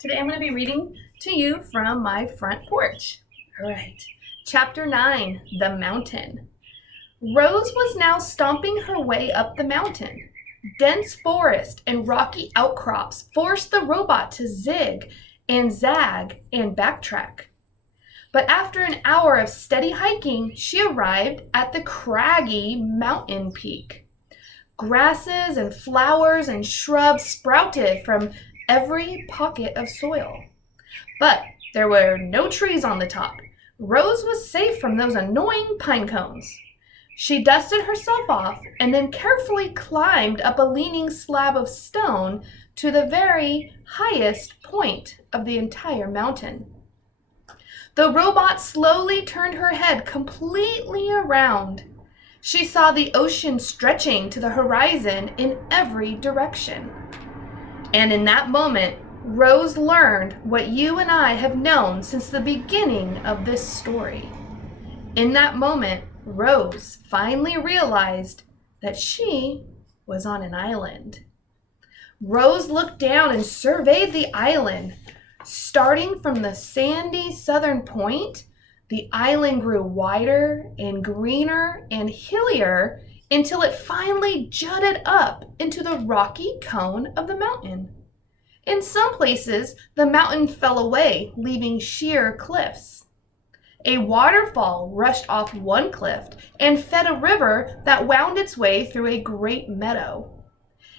Today I'm going to be reading to you from my front porch. All right. Chapter 9, The Mountain. Rose was now stomping her way up the mountain. Dense forest and rocky outcrops forced the robot to zig and zag and backtrack. But after an hour of steady hiking, she arrived at the craggy mountain peak. Grasses and flowers and shrubs sprouted from every pocket of soil. But there were no trees on the top. Rose was safe from those annoying pine cones. She dusted herself off and then carefully climbed up a leaning slab of stone to the very highest point of the entire mountain. The robot slowly turned her head completely around. She saw the ocean stretching to the horizon in every direction. And in that moment, Rose learned what you and I have known since the beginning of this story. In that moment, Rose finally realized that she was on an island. Rose looked down and surveyed the island. Starting from the sandy southern point, the island grew wider and greener and hillier until it finally jutted up into the rocky cone of the mountain. In some places, the mountain fell away, leaving sheer cliffs. A waterfall rushed off one cliff and fed a river that wound its way through a great meadow.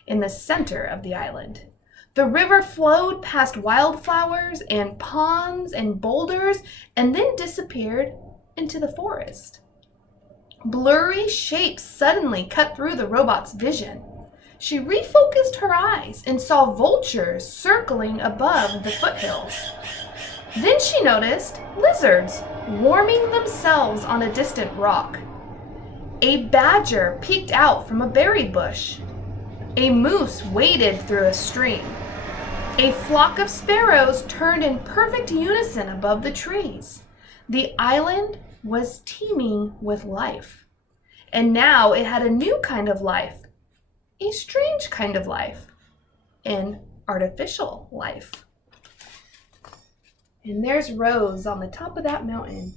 In the center of the island, the river flowed past wildflowers and ponds and boulders and then disappeared into the forest. Blurry shapes suddenly cut through the robot's vision. She refocused her eyes and saw vultures circling above the foothills. Then she noticed lizards warming themselves on a distant rock. A badger peeked out from a berry bush. A moose waded through a stream. A flock of sparrows turned in perfect unison above the trees. The island was teeming with life. And now it had a new kind of life, a strange kind of life, an artificial life. And there's Rose on the top of that mountain.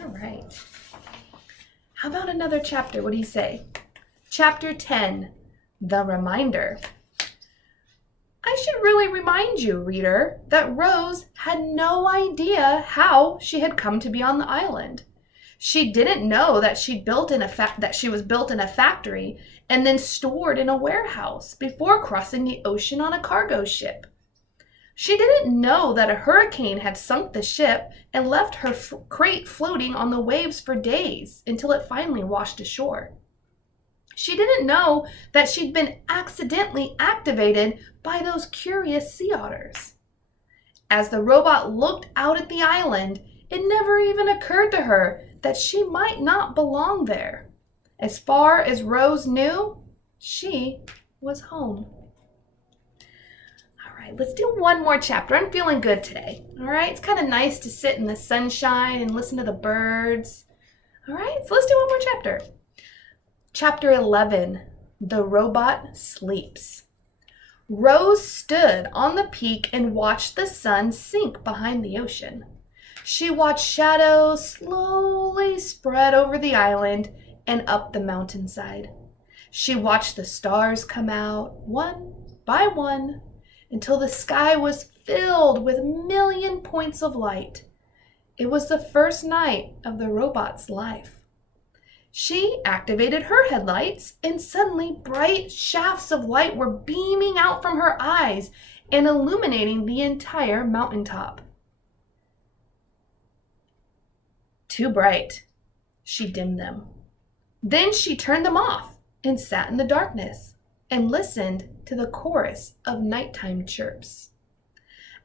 All right. How about another chapter? What do you say? Chapter 10, The Reminder. I should really remind you, reader, that Rose had no idea how she had come to be on the island. She didn't know that she was built in a factory and then stored in a warehouse before crossing the ocean on a cargo ship. She didn't know that a hurricane had sunk the ship and left her crate floating on the waves for days until it finally washed ashore. She didn't know that she'd been accidentally activated by those curious sea otters. As the robot looked out at the island, it never even occurred to her that she might not belong there. As far as Rose knew, she was home. All right, let's do one more chapter. I'm feeling good today. All right, it's kind of nice to sit in the sunshine and listen to the birds. All right, so let's do one more chapter. Chapter 11, The Robot Sleeps. Rose stood on the peak and watched the sun sink behind the ocean. She watched shadows slowly spread over the island and up the mountainside. She watched the stars come out one by one until the sky was filled with a million points of light. It was the first night of the robot's life. She activated her headlights, and suddenly bright shafts of light were beaming out from her eyes and illuminating the entire mountaintop. Too bright. She dimmed them. Then she turned them off and sat in the darkness and listened to the chorus of nighttime chirps.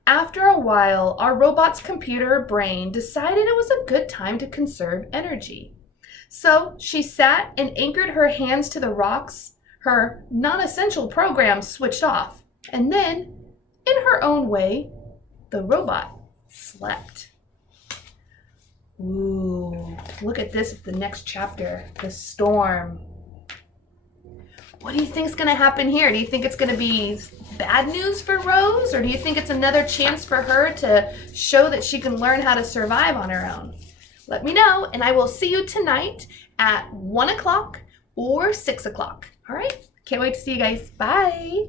After a while, our robot's computer brain decided it was a good time to conserve energy. So she sat and anchored her hands to the rocks. Her non-essential programs switched off. And then, in her own way, the robot slept. Ooh, look at this, the next chapter, The Storm. What do you think is going to happen here? Do you think it's going to be bad news for Rose, or do you think it's another chance for her to show that she can learn how to survive on her own? Let me know, and I will see you tonight at 1 o'clock or 6 o'clock. All right? Can't wait to see you guys. Bye.